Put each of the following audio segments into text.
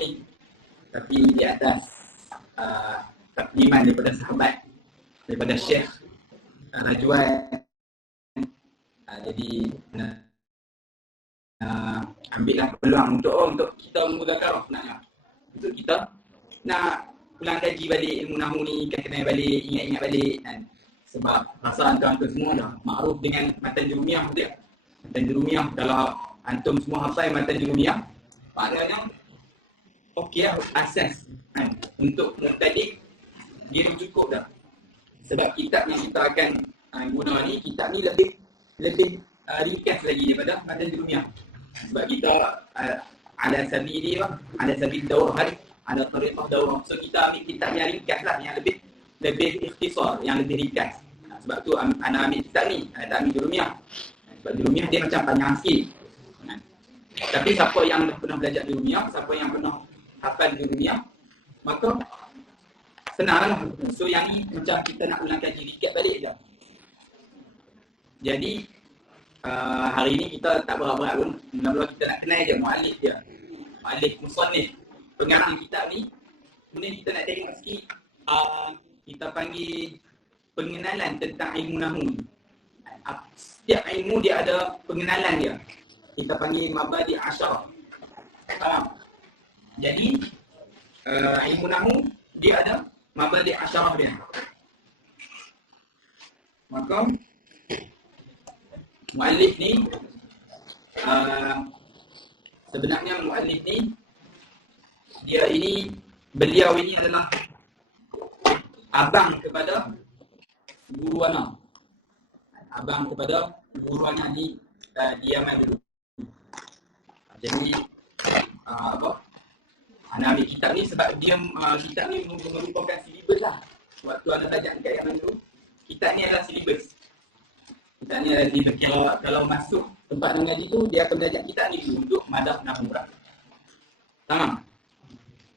ni. Tapi di atas takliman daripada sahabat, daripada Syekh Rajuan. Jadi ambillah peluang untuk kita muzakarah sebenarnya. Untuk kita nak ulang kaji balik ilmu nahwu ni, kenal balik, ingat-ingat balik kan. Sebab rasa antum semua dah makruf dengan matan jurumiyah dia. Matan jurumiyah, kalau antum semua hafal matan jurumiyah, maknanya okey lah asas kan. Untuk mubtadi' dia cukup dah. Sebab kitab yang kita akan guna ni, kitab ni lebih ringkas lagi daripada matan jurumiyah. Sebab kita ada sabili lah, ada sabil daurah, ada tariqah daurah. So kita ambil kitab yang ringkas lah, yang lebih ikhtisar, yang lebih ringkas. Sebab tu ana ambil kitab ni, ana ambil jurumiyah. Sebab jurumiyah dia macam panjang sikit. Tapi siapa yang pernah belajar jurumiyah, siapa yang pernah hafal jurumiyah, maka senang lah. So yang ni macam kita nak ulang kaji recap balik je. Jadi hari ni kita tak berat-berat pun. Mula-mula kita nak kenal je muallif dia. Muallif musannif, pengarang kitab ni. Kemudian kita nak tengok sikit kita panggil pengenalan tentang ilmu nahwu. Setiap ilmu dia ada pengenalan dia. Kita panggil mabadi' asyarah. Jadi ilmu nahwu dia ada mabadi' asyarah dia. Maka muallif ni sebenarnya muallif ni beliau ini adalah abang kepada guru ana. Abang kepada guru ana di Yaman dulu. Jadi ana ambil kitab ni sebab dia kitab ni merupakan silibus lah. Waktu ana belajar dekat Yaman dulu, kitab ni adalah silibus. Kitab ni adalah silibus. Kalau masuk tempat mengaji tu, dia akan belajar kitab ni dulu untuk madhab nahwu. Tamam.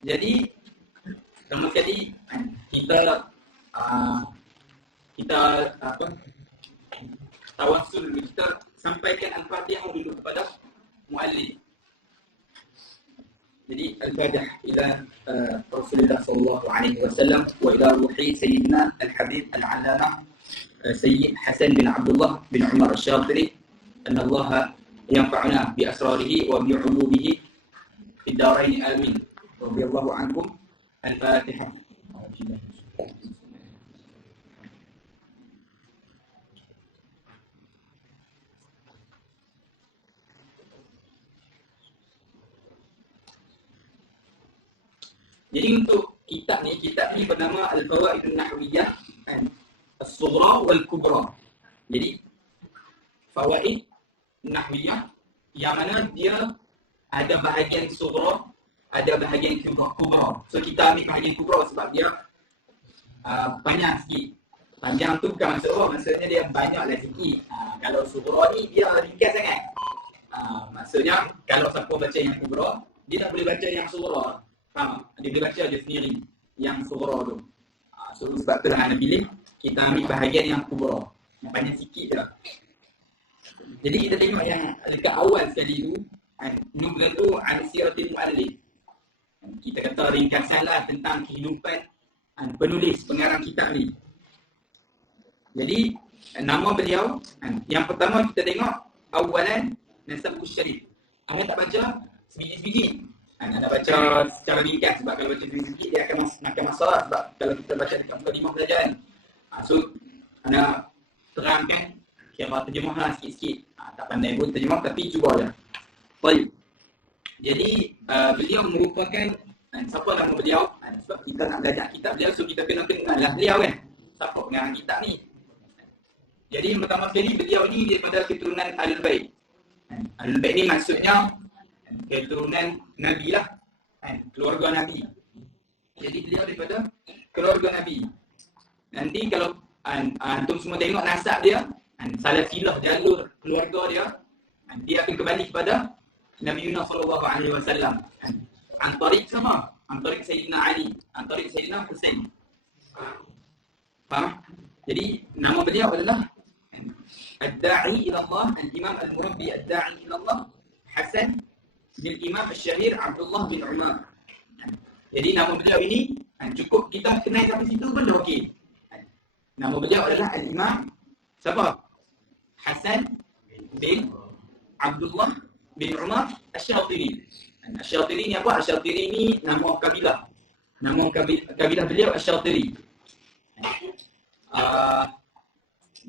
Jadi pertama sekali kita tawassul dulu, kita sampaikan al-Fatihah dulu kepada muallif. Jadi al-Fatihah ila Rasulullah sallallahu alaihi wasallam wa ila ruhi sayyidina al-habib al-allamah Sayyid Hasan bin Abdullah bin Umar al-Shatiri, anna Allah yanfa'una bi asrarihi wa bi 'ulumihi fid darain amin. Radhiyallahu ankum. Al-Fatihah. Jadi untuk kitab ni bernama Al-Fawaidun Nahwiyah As-Sughra wal-Kubra. Jadi fawaid nahwiyah yang mana dia ada bahagian sughra, ada bahagian kubra. So kita ambil bahagian kubra sebab dia panjang sikit. Panjang tu bukan maksudnya dia banyaklah sikit. Kalau sughra ni dia ringkas sangat. Maksudnya kalau siapa baca yang kubra, dia tak boleh baca yang sughra. Faham? Dia boleh baca dia sendiri yang sughra tu. So sebab tu lah ana pilih kita ambil bahagian yang kubra, yang panjang sikit je lah. Jadi kita tengok yang dekat awal sekali tu, Nubdatu al-Siratil Mu'allif. Kita kata ringkasanlah tentang kehidupan penulis, pengarang kitab ni. Jadi nama beliau, yang pertama kita tengok awalan Nasabus Syarif. Anda tak baca sebiji-sebiji. Anda baca secara ringkas sebab kalau baca sebiji dia akan makan masalah sebab kalau kita baca dekat muka 5 pelajaran. So anda terangkan kira terjemahlah sikit-sikit. Tak pandai pun terjemah tapi cuba je. Baik. Jadi beliau merupakan siapa nama beliau? Sebab kita nak belajar kitab beliau, so kita kena kenal lah beliau kan. Siapa pengarang kitab ni? Jadi yang pertama sekali beliau ni daripada keturunan Ahlul Bait. Ahlul Bait ni maksudnya keturunan Nabi lah. Keluarga Nabi. Jadi beliau daripada keluarga Nabi. Nanti kalau antum semua tengok nasab dia, salasilah jalur keluarga dia, dia akan kembali kepada Nabi Yunus sallallahu alaihi wasallam. Antariq sama, antariq Sayyidina Ali, antariq Sayyidina Husain. Faham? Jadi nama beliau adalah Ad-Da'i ila Allah, Al-Imam Al-Murabbi Ad-Da'i ila Allah, Hasan bin Imam Al-Syahir Abdullah bin Umar Jadi nama beliau ini cukup kita kenal sampai situ pun dah okey. Nama beliau adalah Al-Imam siapa? Hasan bin Abdullah bin Umar Asy-Syatiri. Asy-Syatiri ni apa? Asy-Syatiri ni nama kabilah. Nama kabilah beliau Asy-Syatiri.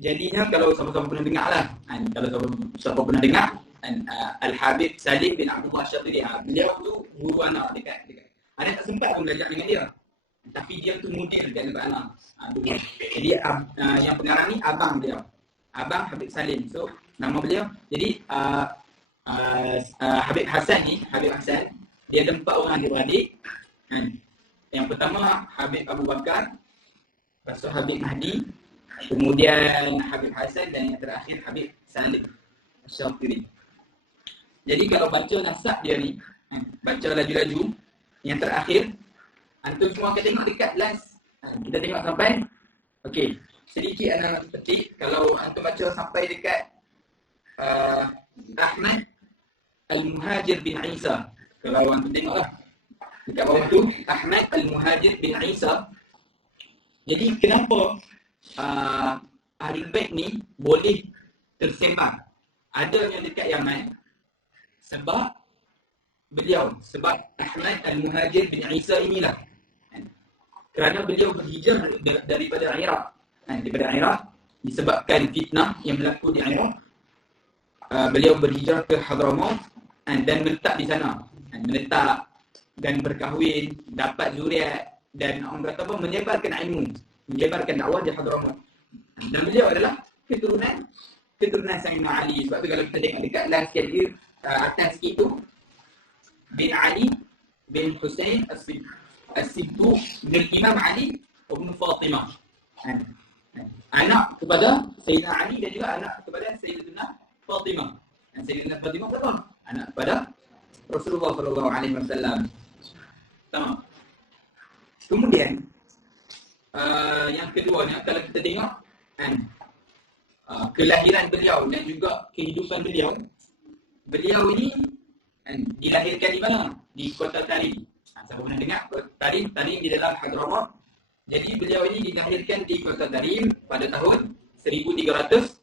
Jadinya kalau siapa-siapa pernah dengar lah, kalau siapa pernah dengar Al-Habib Salim bin Abdullah Asy-Syatiri, beliau tu guru anak dekat ada tak sempat pun belajar dengan dia, tapi dia tu model dekat negara anak. Jadi yang pengarang ni abang beliau, abang Habib Salim. So nama beliau, jadi Habib Hasan ni, Habib Hasan, dia ada 4 orang adik-beradik. Yang pertama Habib Abu Bakar, lepas tu Habib Mahdi, kemudian Habib Hasan, dan yang terakhir Habib Salim Asy-Syatiri. Jadi kalau baca nasab dia ni, baca laju-laju, yang terakhir antum semua akan tengok dekat last. Kita tengok sampai okey, sedikit anak petik. Kalau antum baca sampai dekat Ahmad Al-Muhajir bin Isa, kalau antum tengoklah dekat bawah tu Ahmad Al-Muhajir bin Isa. Jadi kenapa Ahlul Bait ni boleh tersebar? Ada yang dekat Yaman sebab sebab Ahmad Al-Muhajir bin Isa inilah, kerana beliau berhijrah daripada Iraq. Daripada Iraq disebabkan fitnah yang berlaku di Iraq, beliau berhijrah ke Hadramaut dan menetap di sana, menetap dan berkahwin, dapat zuriat, dan orang kata apa, menyebarkan ilmu, menyebarkan dakwah di Hadramaut. Dan beliau adalah keturunan Sayyidina Ali. Sebab tu kalau kita tengok dekat last sekali atas sikit tu, bin Ali bin Husain As-Siddiq bin Imam Ali bin Fatimah, anak kepada Sayyidina Ali dan juga anak kepada Sayyidatina Fatimah. Sayyidatina Fatimah berapa? Anak kepada Rasulullah sallallahu alaihi wasallam. Tamam. Kemudian yang keduanya, kalau kita tengok kelahiran beliau dan juga kehidupan beliau ini dilahirkan di mana? Di kota Tarim. Siapa pernah dengar Tarim di dalam Hadramaut. Jadi beliau ini dilahirkan di kota Tarim pada tahun 1347.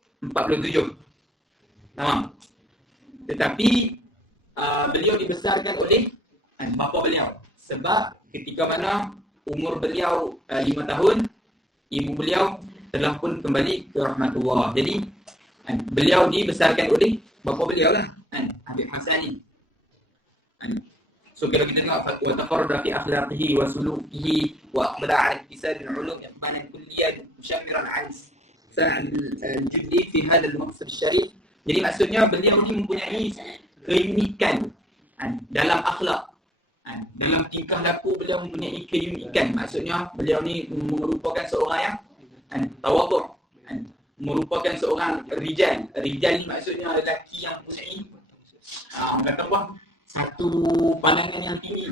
Tamam. Tetapi beliau dibesarkan oleh bapa beliau. Sebab ketika mana umur beliau 5 tahun, ibu beliau telah pun kembali ke rahmatullah. Jadi beliau dibesarkan oleh bapa beliau lah, Habib Hasan ni. So kalau kita tengok wa taqarrada fi akhlaqihi wa sulukihi wa aqbala ala iktisab al-ulum iqbalan kulliyan mushammiran an san' al-jiddi fi hadha al-maqsad al-syarif. Jadi maksudnya beliau ni mempunyai keunikan dalam akhlak, dalam tingkah laku beliau mempunyai keunikan. Maksudnya beliau ni merupakan seorang yang tawadhu', merupakan seorang rijal. Rijal ni maksudnya lelaki yang mempunyai kata apa, satu pandangan yang tinggi.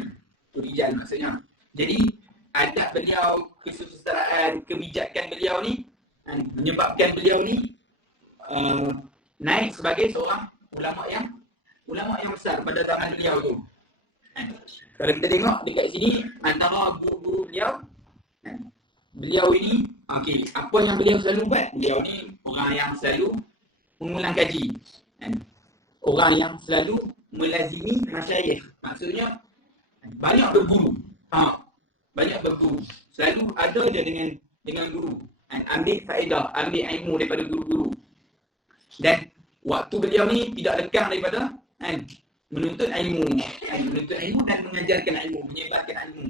Itu rijal maksudnya. Jadi adab beliau, kesusastraan, kebijakan beliau ni menyebabkan beliau ni naik sebagai seorang ulama yang besar pada zaman beliau tu. Kalau kita tengok dekat sini antara guru-guru beliau ini, okey, apa yang beliau selalu buat? Beliau ni orang yang selalu mengulang kaji, orang yang selalu melazimi masyayikh. Maksudnya banyak berguru. Banyak berguru. Selalu ada je dengan guru. Ambil faedah, ambil ilmu daripada guru-guru. Dan waktu beliau ni tidak lekang daripada menuntut ilmu dan mengajarkan ilmu, menyebarkan ilmu.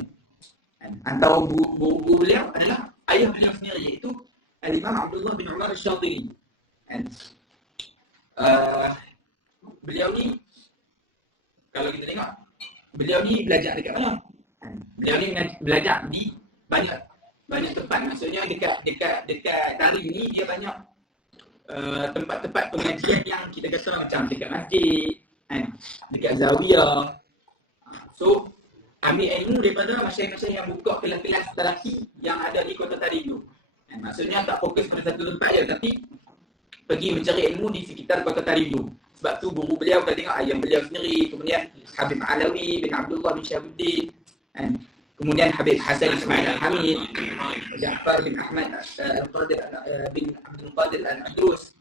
Antara guru beliau adalah ayah beliau sendiri, iaitu Al-Imam Abdullah bin Umar Asy-Syatiri. Beliau ni, kalau kita tengok, beliau ni belajar dekat mana? Beliau ni belajar di banyak tempat. Maksudnya dekat Tarim ni dia banyak tempat-tempat pengajian yang kita kata macam dekat masjid, dekat zawiyah. So ambil ilmu daripada masyarakat yang buka kelas-kelas talaki yang ada di kota Tarim tu. Maksudnya tak fokus pada satu tempat je, tapi pergi mencari ilmu di sekitar kota Tarim tu. Sebab tu guru beliau, kita tengok ayah beliau sendiri, kemudian Habib Alawi bin Abdullah bin Syahabuddin, Kemudian Habib Hasan Ismail Al-Hamid, Ja'far bin Ahmad Al-Qadir bin Abdul Qadir Al-Adrus,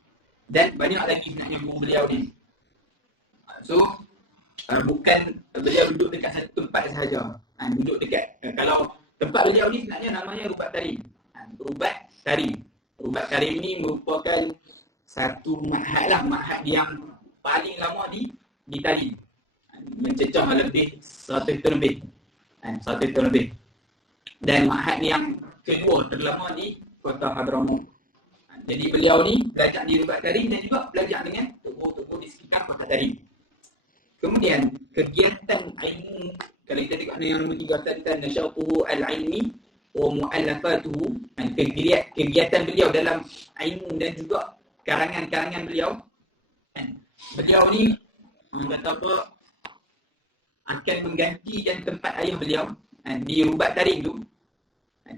dan banyak lagi sebenarnya guru beliau ni. So bukan beliau duduk dekat satu tempat sahaja. Duduk dekat kalau tempat beliau ni sebenarnya namanya Rubat Tarim. Rubat Tarim. Rubat Tarim ni merupakan satu ma'had yang paling lama di Tarim. Mencecah lebih 100 tahun lebih. 100 tahun lebih. Dan ma'had yang kedua terlama di Kota Hadramaut. Jadi beliau ni belajar di Rubat Tarim dan juga belajar dengan tokoh-tokoh di sekitar Kota Tarim. Kemudian kegiatan ilmu, kalau kita tengok yang nombor 3 tentang nasyatuhu al-ilmi wa mu'allafatuhu, kegiatan beliau dalam ilmu dan juga karangan-karangan beliau. Beliau ni kata apa, akan menggantikan tempat ayah beliau di Rubat Tarim tu.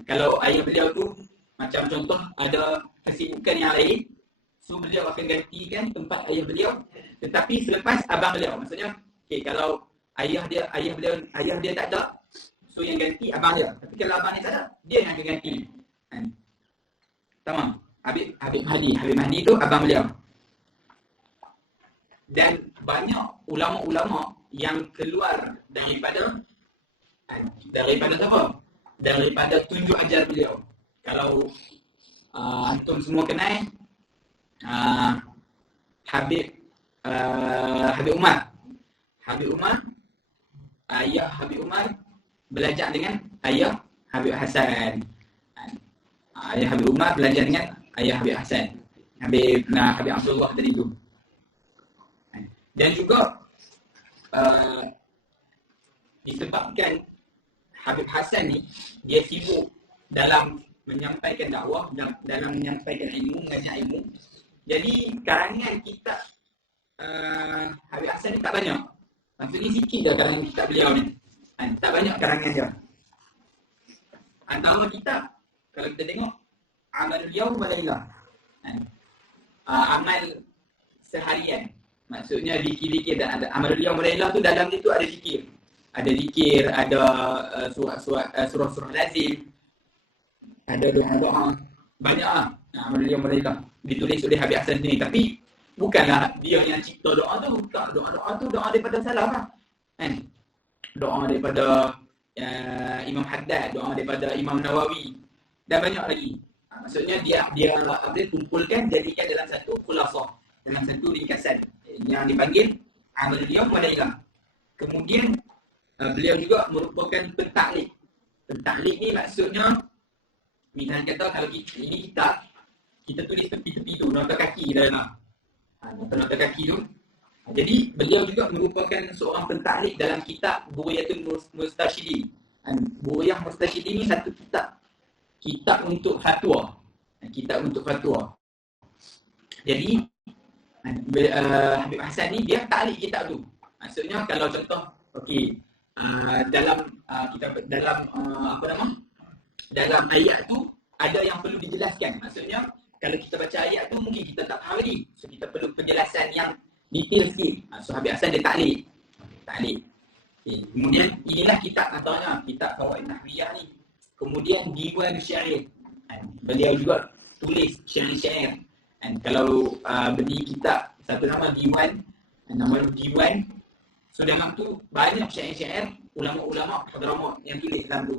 Kalau ayah beliau tu macam contoh ada kesibukan yang lain, so beliau akan gantikan tempat ayah beliau, tetapi selepas abang beliau. Maksudnya kalau ayah dia tak ada, so yang ganti abang dia. Tapi kalau abang dia tak ada, dia yang akan ganti. Tamam. Habib Mahdi tu abang beliau. Dan banyak ulama-ulama yang keluar daripada apa? Daripada tunjuk ajar beliau. Kalau antum semua kenal Habib Umar. Ayah Habib Umar belajar dengan ayah Habib Hasan. Ayah Habib Umar belajar dengan ayah Habib Hasan. Habib Abdullah tadi tu. Dan juga disebabkan Habib Hasan ni dia sibuk dalam menyampaikan dakwah, dalam menyampaikan ilmu, mengajar ilmu. Jadi karangan kitab Habib Hasan ni tak banyak. Maksudnya sikit dah karangan kitab beliau ni. Tak banyak karangan dia. Antara kitab, kalau kita tengok Amalul Yawm wa Lailah, amal seharian. Maksudnya zikir-zikir, dan ada Amalul Yawm wa Lailah tu dalam dia tu ada zikir. Ada zikir, ada surah-surah lazim, ada doa-doa. Banyak Amalul Yawm wa Lailah ditulis oleh Habib Hasan ni. Tapi bukanlah dia yang cipta doa tu. Doa-doa tu doa daripada salaf lah. Doa daripada Imam Haddad, doa daripada Imam Nawawi, dan banyak lagi. Maksudnya dia kumpulkan, jadikan dalam satu khulasah, dalam satu ringkasan yang dipanggil Amalul Yawm wa Lailah. Kemudian beliau juga merupakan pentaklik. Pentaklik ni maksudnya, misalnya kata kalau ini kita tulis tepi-tepi tu, nota kaki kita nak. Nota kaki tu. Jadi beliau juga merupakan seorang pentaklik dalam kitab Bughayatul Mustashidin. Bughayah Mustashidin ni satu kitab untuk fatwa. Kitab untuk fatwa. Jadi Habib Hasan ni dia taklik kitab tu. Maksudnya kalau contoh dalam dalam ayat tu ada yang perlu dijelaskan. Maksudnya kalau kita baca ayat tu mungkin kita tak faham lagi. So kita perlu penjelasan yang detail sikit. So Habib Hasan dia taklik. Kemudian inilah kitab katanya, kitab Fawaid Nahwiyah ni. Kemudian Diwan Syair. Beliau juga tulis syair-syair. Kalau beli kitab satu nama Diwan, nama Diwan. So dalam tu banyak syair-syair ulama-ulama Hadramaut yang tulis dalam tu.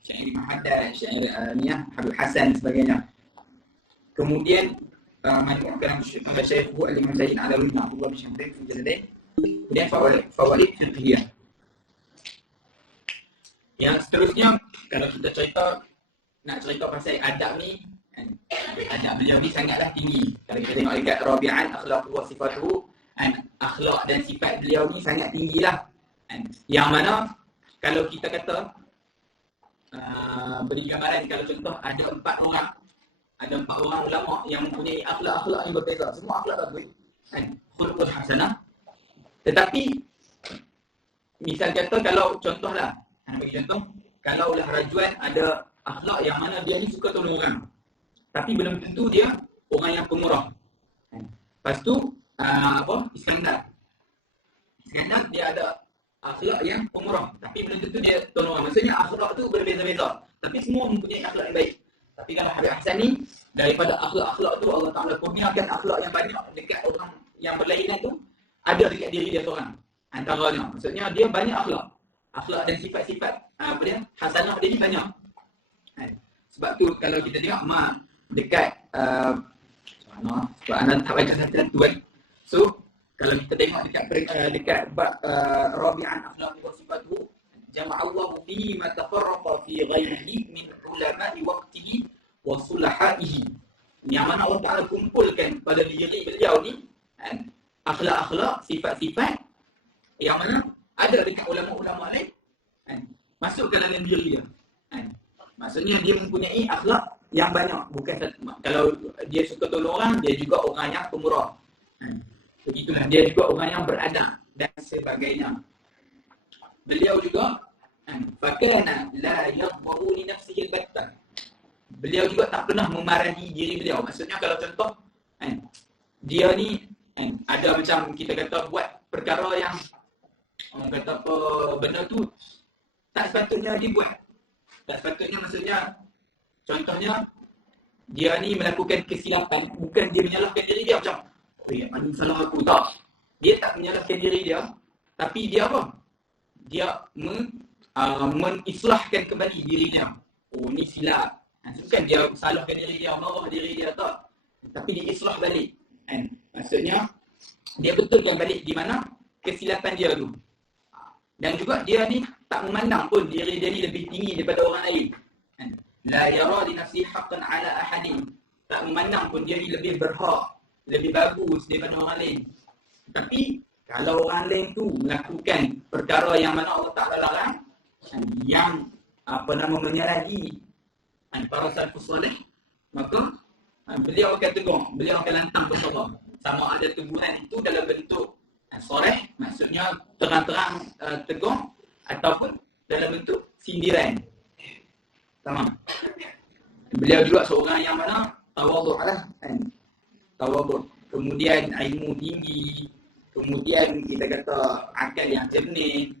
Syair Imam Haddad, syair Habib Hasan dan sebagainya. Kemudian menukar Syekh Al-Imam Zain Al-Alwi Abdullah bin Syamrih fi Jalalain. Kemudian fawaid fiqhiyah. Yang seterusnya, kalau kita nak cerita pasal adab ni, adab beliau ni sangatlah tinggi. Kalau kita tengok dekat Rabi'an akhlaq wa sifatuhu, akhlak dan sifat beliau ni sangat tinggilah. Yang mana kalau kita kata beri gambaran, kalau contoh ada empat orang ulama yang mempunyai akhlak-akhlak yang berbeza. Semua akhlak bagus, khuluqul hasanah. Tetapi misal kata kalau contohlah, bagi contoh, kalau lah rajuan ada akhlak yang mana dia ni suka tolong orang, tapi belum tentu dia orang yang pemurah. Lepas tu Iskandar dia ada akhlak yang pemurah. Tapi belum tentu dia tuan orang. Maksudnya akhlak tu berbeza-beza. Tapi semua mempunyai akhlak yang baik. Tapi kalau Habib Hassan ni, daripada akhlak-akhlak tu Allah Ta'ala kurniakan akhlak yang banyak dekat orang yang berlainan tu, ada dekat diri dia seorang. Antaranya. Maksudnya dia banyak akhlak. Akhlak dan sifat-sifat apa dia? Hasanah dia ni banyak. Sebab tu kalau kita tengok dekat sebab anda tak baca satu kan. So kalau kita tengok dekat bab Rabi'an akhlaq wa sifatuhu, jama'allahu fi ma tafarraqa fi ghairihi min ulama'i waqtihi wa sulahaihi. Yang mana Allah Ta'ala kumpulkan pada diri beliau ni akhlak-akhlak, sifat-sifat yang mana ada dekat ulama-ulama lain, masuk ke dalam diri dia. Maksudnya dia mempunyai akhlak yang banyak. Bukan kalau dia suka tolong orang, dia juga orang yang pemurah. Begitulah, dia juga orang yang beradab dan sebagainya. Beliau juga fakana la yadhuru li nafsihi al-batta. Beliau juga tak pernah memarahi diri beliau. Maksudnya kalau contoh dia ni ada macam kita kata buat perkara yang orang kata apa, benda tu tak sepatutnya dibuat. Tak sepatutnya, maksudnya contohnya dia ni melakukan kesilapan, bukan dia menyalahkan diri dia macam ini salah aku, tak. Dia tak menyalahkan diri dia, tapi dia apa? Dia mengislahkan kembali diri dia. Oh, ni silap. Bukan dia salahkan diri dia, marah diri dia, tak. Tapi dia islah balik. Maksudnya dia betulkan balik di mana kesilapan dia tu. Dan juga dia ni tak memandang pun diri dia ni lebih tinggi daripada orang lain. La yara li nafsi haqqan ala ahadin. Tak memandang pun dia ni lebih berhak, lebih bagus daripada orang lain. Tapi kalau orang lain tu melakukan perkara yang mana Allah Ta'ala larang, yang menyalahi para salafus soleh, maka beliau akan tegur, beliau akan lantang bersabar. Sama ada teguran itu dalam bentuk soreh, maksudnya terang-terang tegur, ataupun dalam bentuk sindiran. Tamam. Beliau juga seorang yang mana tawadhu' lah, tawadhu'. Kemudian ilmu tinggi, kemudian kita kata akal yang jernih,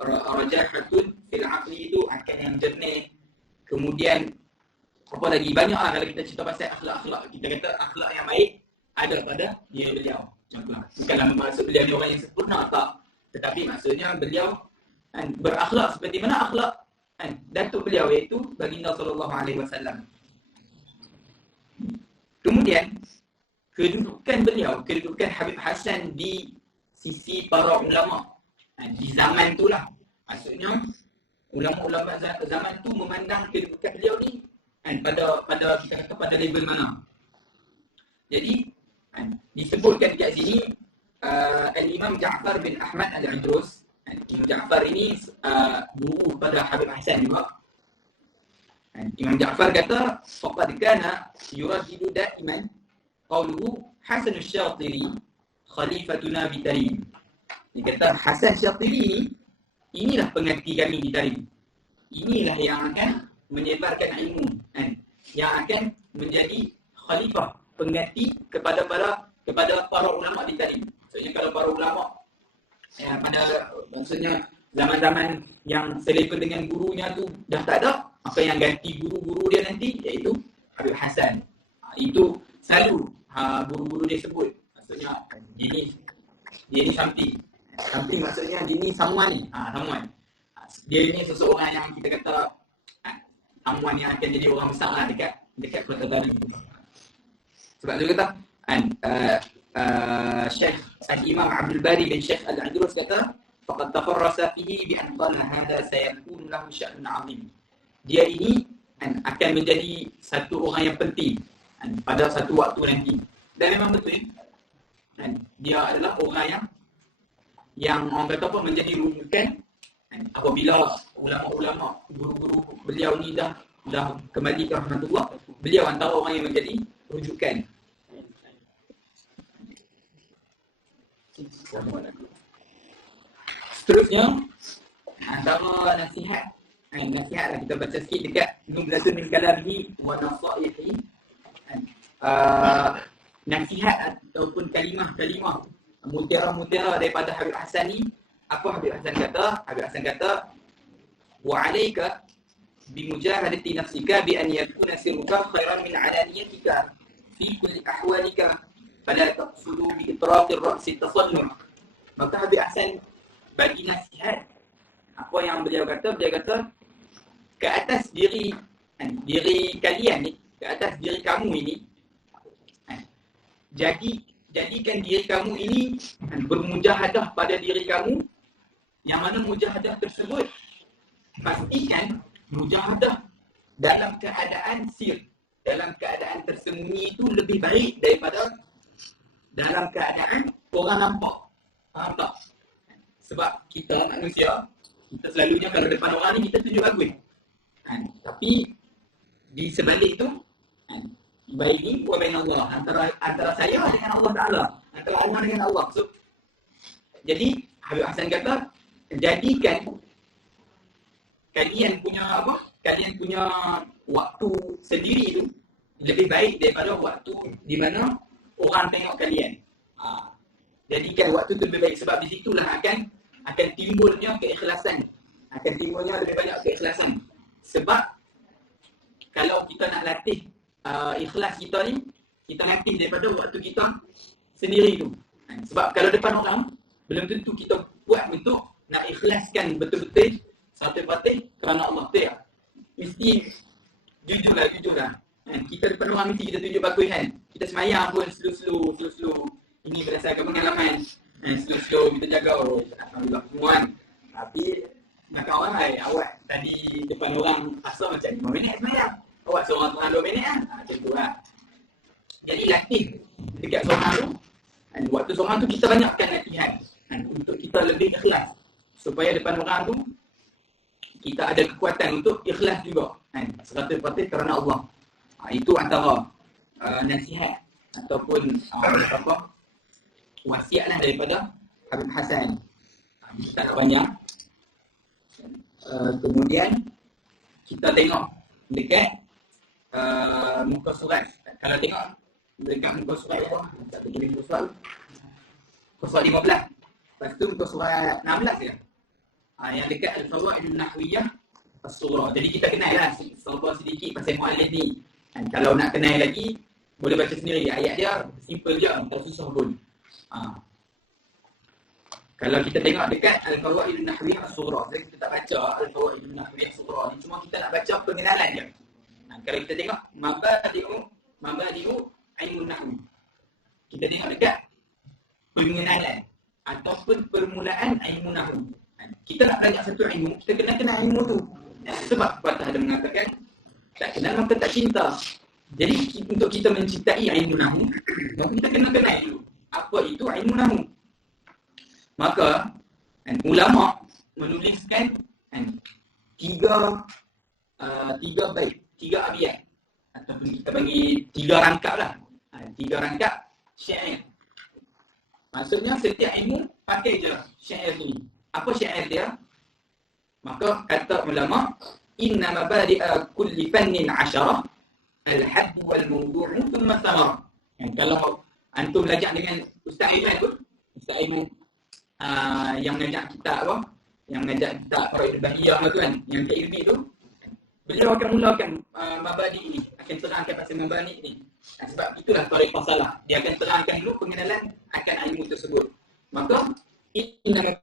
rajahatun fil aqli, itu akal yang jernih. Kemudian apa lagi, banyaklah kalau kita cerita pasal akhlak-akhlak. Kita kata akhlak yang baik ada pada diri beliau. Contohlah, bukanlah maksud beliau ni orang yang sempurna, tak. Tetapi maksudnya beliau berakhlak seperti mana akhlak datuk beliau, iaitu baginda sallallahu alaihi wasallam. Kemudian kedudukan beliau, kedudukan Habib Hassan di sisi para ulama di zaman itulah. Maksudnya ulama-ulama zaman tu memandang kedudukan beliau ni pada kita kata pada level mana. Jadi disebutkan dekat sini Al-Imam Ja'far bin Ahmad Al-Idrus. Imam Ja'far ini guru pada Habib Hassan juga. Imam Ja'far kata faqad kana yuraddidu da'iman qawluhu Hasan Asy-Syatiri khalifatuna bi Tarim. Dia kata Hasan Syatiri inilah pengganti kami di Tarim. Inilah yang akan menyebarkan ilmu, yang akan menjadi khalifah, pengganti kepada para ulama di Tarim. Maksudnya kalau para ulama maksudnya zaman-zaman yang selevel dengan gurunya tu dah tak ada, maka yang ganti guru-guru dia nanti iaitu Habib Hassan. Itu selalu guru-guru dia sebut. Maksudnya dia ni something maksudnya dia ni someone ni, someone. Dia ni seseorang yang kita kata someone yang akan jadi orang besar lah dekat Kota Tarim. Sebab tu kata Syekh Al-Imam Abdul Bari bin Syekh Al-Idrus kata faqad tafarrasa fihi bi anna hadha sayakun lahu sya'nun 'azim. Dia ini akan menjadi satu orang yang penting pada satu waktu nanti. Dan memang betul, dia adalah orang yang orang kata apa, menjadi rujukan apabila ulama-ulama, guru-guru beliau ni dah kembali ke rahmatullah, beliau antara orang yang menjadi rujukan. Seterusnya antara nasihat lah kita baca sikit dekat Nublatun min Kalamihi wa Nasaihi. Nasihat ataupun kalimah-kalimah mutiara-mutiara daripada Habib Hassan ni Apa Habib Hassan kata? Habib Hassan kata, wa alayka bimujahadati nafsika bi an yakuna sirruka khairan min alaniyatika fi kulli ahwalika fala taqsudu bi itraq ar-ra's at-tasannu. Maka Habib Hassan bagi nasihat. Apa yang beliau kata? Beliau kata ke atas diri kalian ni, ke atas diri kamu ini, jadikan diri kamu ini bermujahadah pada diri kamu, yang mana mujahadah tersebut pastikan mujahadah dalam keadaan sir, dalam keadaan tersembunyi itu lebih baik daripada dalam keadaan orang nampak. Faham tak? Sebab kita manusia, kita selalunya kalau depan orang ni kita tunjuk bagus. Tapi di sebalik tu, baini wa bain Allah, antara saya dengan Allah Taala, antara ana dengan Allah. So, jadi Habib Hassan kata, jadikan kalian punya waktu sendiri tu lebih baik daripada waktu di mana orang tengok kalian. Jadikan waktu tu lebih baik, sebab di situlah akan timbulnya keikhlasan. Akan timbulnya lebih banyak keikhlasan. Sebab kalau kita nak latih ikhlas kita ni, kita latih daripada waktu kita sendiri tu. Sebab kalau depan orang, belum tentu kita buat untuk nak ikhlaskan betul-betul 100% kerana Allah tu. Mesti jujurlah. Kita depan orang mesti kita tunjuk bagus kan. Kita semayang pun slow. Ini berdasarkan pengalaman. Slow kita jaga. Alhamdulillah semua kan. Tapi macam orang lain, awak tadi depan orang asal macam 5 minit semayang. Awak seorang tengah 2 minit kan. Macam tu lah. Jadi latih dekat seorang tu. Waktu seorang tu kita banyakkan latihan untuk kita lebih ikhlas. Supaya depan orang tu kita ada kekuatan untuk ikhlas juga. 100% kerana Allah. Itu antara nasihat ataupun wasiat lah daripada Habib Hassan. Kita tak banyak. Kemudian kita tengok dekat muka surat. Kalau tengok dekat muka surat apa? Tak tulis muka surat. Muka surat 15. Lepas tu muka surat 16 je. Yang dekat Al-Fawaidun Nahwiyah As-Sughra. Jadi kita kenal lah sedikit pasal mu'allif ni. Kalau nak kenal lagi, boleh baca sendiri. Ayat dia simple je, tak susah pun. Kalau kita tengok dekat Al-Fawaidun Nahwiyah As-Sughra, kita tak baca Al-Fawaidun Nahwiyah As-Sughra ni, cuma kita nak baca pengenalan je. Kalau kita tengok Mabadi'u Ilmun Nahwi, kita tengok dekat pengenalan ataupun permulaan ilmu nahwu. Kita nak belajar satu ilmu, kita kena kenal ilmu tu. Sebab patah ada mengatakan, tak kenal maka tak cinta. Jadi untuk kita mencintai ilmu nahwu, maka kita kena kenal dulu apa itu ilmu nahwu. Maka ulama menuliskan tiga bait, 3 abiyat, ataupun kita bagi 3 rangkap lah. 3 rangkap syair. Maksudnya setiap ilmu pakai je syair ni. Apa syair dia? Maka kata ulama, inna mabadi'a kulli fannin 10, al-hadd wal mawdu'u thumma thamara. Kalau antum belajar dengan Ustaz Aiman tu, Ustaz Aiman yang mengajar kita yang mengajar kita Fawaidul Bahiyah tu kan, yang KLB tu, beliau akan mulakan mabadi ini, akan terangkan pasal mabadi ni. Sebab itulah tariqah salah. Dia akan terangkan dulu pengenalan akan ilmu tersebut. Maka inna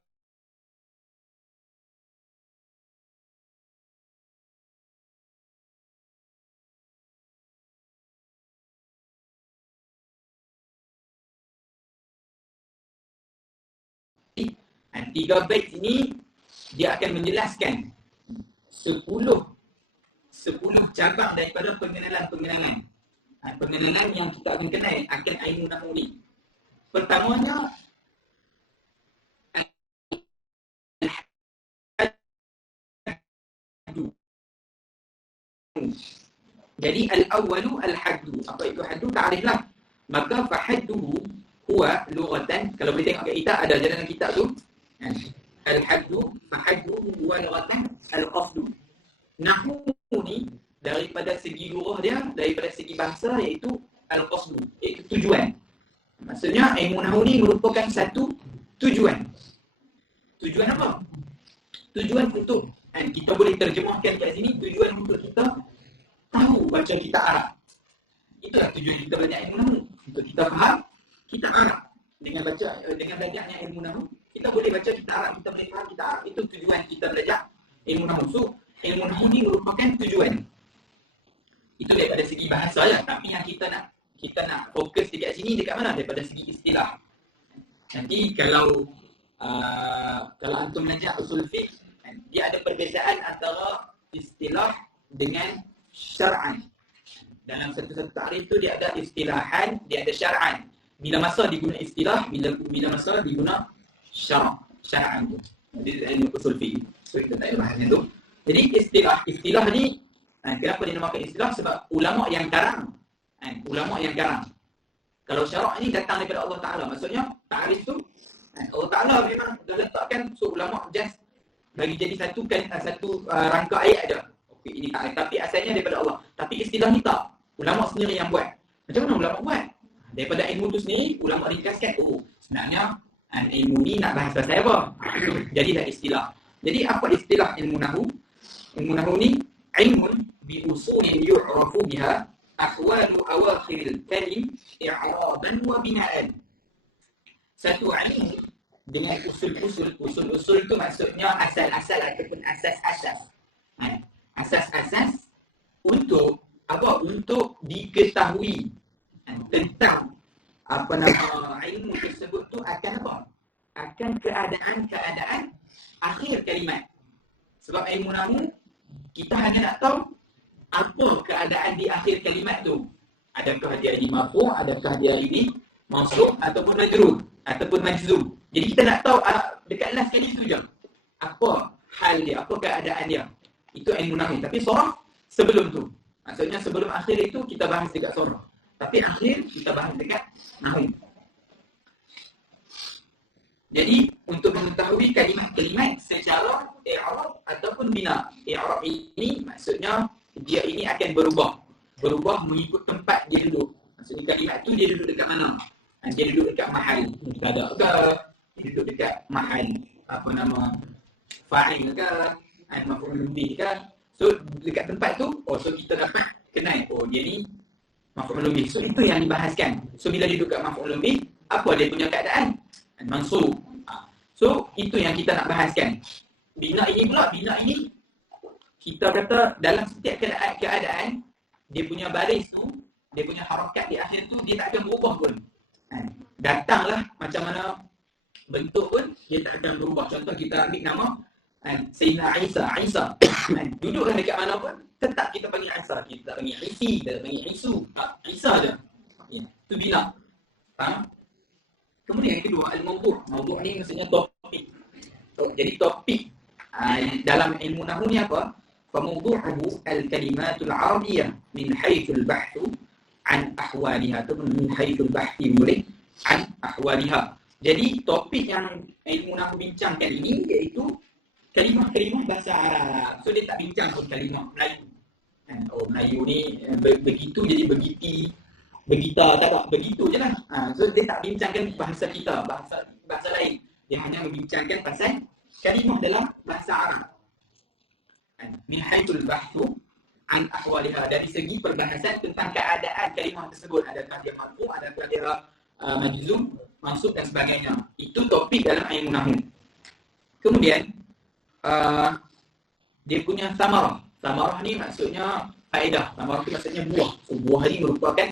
tiga bait ini dia akan menjelaskan 10 cabang daripada pengenalan yang kita akan kenal akan ilmu nahwu ni. Pertamanya al-haddu. Jadi al-awwalu al-haddu. Apa itu haddu? Ta'riflah. Maka fahadduhu huwa lughatan. Kalau boleh tengok kat kita ada dalam kitab tu. Al-haddu fahadduhu huwa lughatan al-qasdu. Nahwu ni daripada segi lughah dia, daripada segi bahasa, iaitu al-qasdu, iaitu tujuan. Maksudnya ilmu nahwu ni merupakan satu tujuan Tujuan apa? Tujuan untuk kita boleh terjemahkan kat sini, tujuan untuk kita tahu baca kitab Arab. Itulah tujuan kita belajar ilmu nahwu. Untuk kita faham kitab Arab. Dengan belajarnya ilmu nahwu, kita boleh baca kitab Arab, kita boleh faham kitab Arab. Itu tujuan kita belajar ilmu nahwu. So, ilmu nahwu ni merupakan tujuan. Itu daripada segi bahasa lah. Tapi yang kita nak fokus dekat sini dekat mana? Daripada segi istilah. Nanti kalau antum belajar usul fiqh, dia ada perbezaan antara istilah dengan syar'an. Dalam satu-satu takrif tu dia ada istilahan, dia ada syar'an. Bila masa diguna istilah, bila masa diguna syar'an tu. Jadi usul fiqh. So kita tak ada bahasnya tu. Jadi istilah ni kenapa dinamakan istilah? Sebab ulama yang karang. Ulama yang karang. Kalau syarak ni datang daripada Allah Ta'ala, maksudnya takrif tu Allah Ta'ala memang dah letakkan, so ulama just bagi jadi satu rangka ayat aja. Okey, ini takrif, tapi asalnya daripada Allah. Tapi istilah ni tak, ulama sendiri yang buat. Macam mana ulama buat? Daripada ilmu tu sendiri, ulama ringkaskan, sebenarnya ilmu ni nak bahas pasal apa? Jadilah istilah. Jadi apa istilah ilmu nahwu? Ilmu nahwu ni ilmun bi usulin yu'rafu biha ahwalu awakhiril kalim i'raban wa bina'an. Satu ilmu dengan usul-usul tu maksudnya asal-asal ataupun asas-asas. Asas-asas untuk apa? Untuk diketahui tentang ilmu tersebut tu akan apa? Akan keadaan akhir kalimat. Sebab ilmu nahwu kita hanya nak tahu apa keadaan di akhir kalimat tu. Adakah dia ini marfu', adakah dia ini mansub ataupun majrur ataupun majzum. Jadi kita nak tahu dekat last kali tu je. Apa hal dia, apa keadaan dia. Itu ilmu nahwu. Tapi surah sebelum tu. Maksudnya sebelum akhir itu kita bahas dekat surah. Tapi akhir kita bahas dekat nahwu. Jadi untuk mengetahui kalimat-kalimat secara i'rab ataupun bina. I'rab ini maksudnya dia ini akan berubah mengikut tempat dia duduk. Maksudnya kalimat tu dia duduk dekat mana? Dia duduk dekat mahal mubtada ke, dia duduk dekat mahal fa'il ke, maf'ul bih ke. So dekat tempat tu, so kita dapat kenal, dia ni maf'ul bih. So itu yang dibahaskan. So bila dia duduk kat maf'ul bih, apa dia punya keadaan? Mansub. So itu yang kita nak bahaskan. Bina ini kita kata dalam setiap keadaan dia punya baris tu, dia punya harakat di akhir tu dia tak akan berubah pun. Datanglah macam mana bentuk pun dia tak akan berubah. Contoh kita ambil nama Sayyidina Isa. Duduklah dekat mana pun tetap kita panggil Isa. Kita tak panggil Isi, kita panggil Isu. Isa je. Itu bina. Faham? Kemudian yang kedua, al-mawdu'. Mawdu' ni maksudnya topik. Jadi topik dalam ilmu nahwu ni apa? Famawdu'uhu al-kalimatul arabiyyah min haythul bahthu an ahwaliha atau min haythul bahthi murid an ahwaliha. Jadi topik yang ilmu nahwu bincangkan ini iaitu kalimah-kalimah bahasa Arab. So dia tak bincang pun kalimah Melayu. Melayu ni begitu jadi begita, tak apa, begitu je lah. So dia tak bincangkan bahasa kita, bahasa lain. Dia hanya membincangkan pasal kalimah dalam bahasa Arab. Min haythul bahthu an ahwaliha, dari segi perbahasan tentang keadaan kalimah tersebut. Adakah dia marfu', adakah dia majzum, mansub dan sebagainya. Itu topik dalam ilmu nahwu. Kemudian dia punya samarah. Samarah ni maksudnya faedah. Samarah ni maksudnya buah. So buah ni merupakan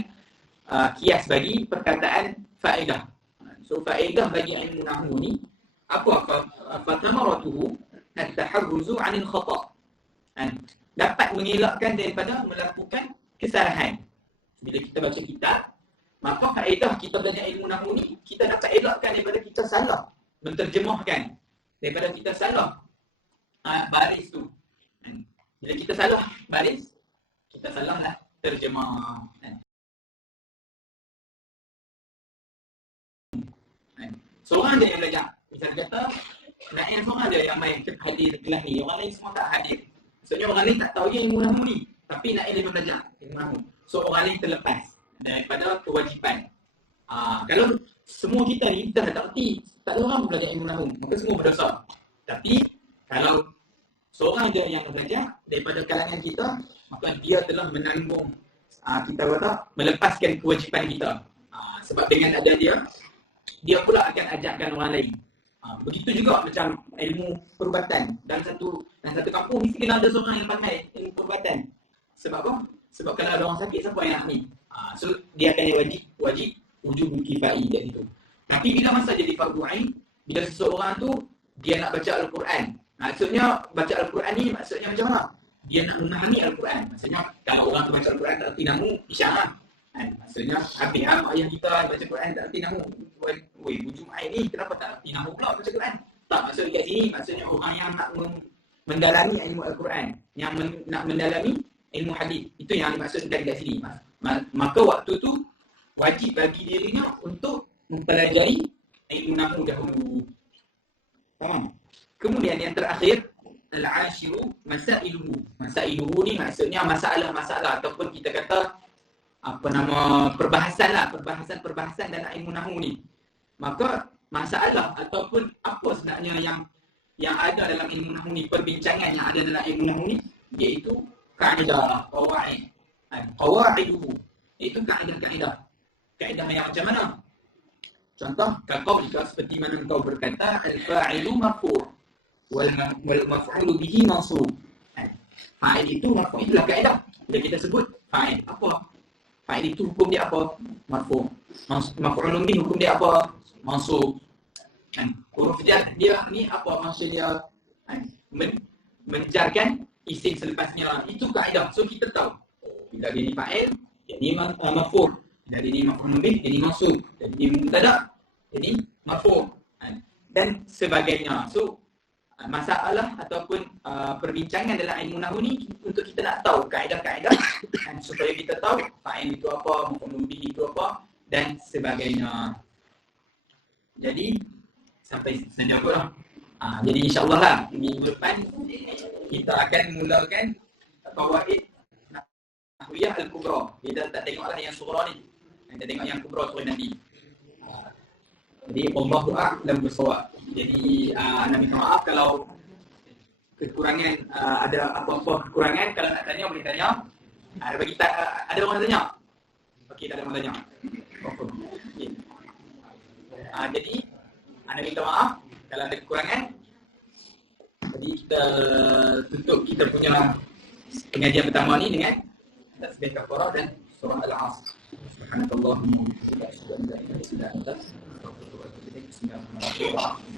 kias bagi perkataan faedah. So faedah bagi ilmu nahwu ni apa? Fatamaratuhu at-taharruzu 'anil khata'. Dapat mengelakkan daripada melakukan kesalahan. Bila kita baca kitab, maka faedah kita belajar ilmu nahwu ni kita dapat elakkan daripada kita salah menterjemahkan, daripada kita salah baris tu. Bila kita salah baris, kita salahlah terjemah. Seorang je yang belajar. Misalnya kata, Naim seorang je yang main hadir kelas ni. Orang lain semua tak hadir. Maksudnya orang lain tak tahu je ilmu nahwu ni. Tapi Naim dia belajar ilmu nahwu. So orang lain terlepas daripada kewajipan. Kalau semua kita ni dah tak erti, tak ada orang belajar ilmu nahwu, maka semua berdosa. Tapi kalau seorang je yang belajar daripada kalangan kita, maka dia telah menanggung, kita kata melepaskan kewajipan kita. Sebab dengan ada dia pula akan ajarkan orang lain. Begitu juga macam ilmu perubatan. Dalam satu kampung mesti kena ada seorang yang pandai ilmu perubatan. Sebab apa? Sebab kalau ada orang sakit, siapa yang nak ni? So dia akan wajib wujub kifai kat situ. Tapi bila masa jadi fardu ain, bila seseorang tu dia nak baca Al-Quran. Maksudnya baca Al-Quran ni maksudnya macam mana? Dia nak memahami Al-Quran. Maksudnya kalau orang tu baca Al-Quran tak erti namu, isyarat. Maksudnya habis ayah kita baca Quran tak erti namu. Woi, wujud ain ni kenapa tak erti namu pula baca Quran? Tak, maksud kat sini maksudnya orang yang nak mendalami ilmu Al-Quran, yang nak mendalami ilmu hadis. Itu yang dimaksudkan kat sini. Maka waktu tu wajib bagi dirinya untuk mempelajari ilmu nahu dahulu. Faham? Kemudian yang terakhir, al-ashiru masailuhu. Masailuhu ni maksudnya masalah-masalah ataupun kita kata perbahasan dalam ilmu nahu ni. Maka masalah ataupun apa sebenarnya yang ada dalam ilmu nahu ni, perbincangan yang ada dalam ilmu nahu ni, iaitu kaedah, qawaid. Qawaiduhu, itu kaedah-kaedah. Kaedah yang macam mana? Contoh, kaqaulika, seperti mana kau berkata, al-fa'ilu marfu' wal maf'ulu bihi mansub. Fa'il itu marfu', itulah kaedah. Bila kita sebut fa'il, apa? Fa'il itu hukum dia apa? Marfu'. Maf'ulun bihi hukum dia apa? Mansub. Huruf jar dia ni apa maksud dia? Menjarkan isim selepasnya. Itu kaedah. So kita tahu bila dia ni fa'il, jadi marfu'. Bila dia ni maf'ulun bihi, jadi mansub. Jadi mubtada', jadi marfu'. Dan sebagainya. So masalah ataupun perbincangan dalam ilmu nahwu ni untuk kita nak tahu kaedah-kaedah dan supaya kita tahu fa'il itu apa, maf'ulun bihi itu apa dan sebagainya. Jadi sampai sejauh lah. Jadi insya-Allah lah minggu depan kita akan mulakan qawaid nahwiyah al-kubra. Kita tak tengoklah yang sughra ni. Kita tengok yang kubra tu nanti. Jadi wallahu a'lam bissawab. Jadi nak minta maaf kalau kekurangan, ada apa-apa kekurangan. Kalau nak tanya boleh tanya. Ada orang tanya? Okey, tak ada orang tanya. Okay. Jadi anda minta maaf kalau ada kekurangan. Jadi kita tutup kita punya pengajian pertama ni dengan tasbih kafarah dan surah Al-Asr. Subhanallahumma wa bihamdihi, asyhadu an la ilaha illa anta, astaghfiruka wa atubu ilaik. Bismillahirrahmanirrahim.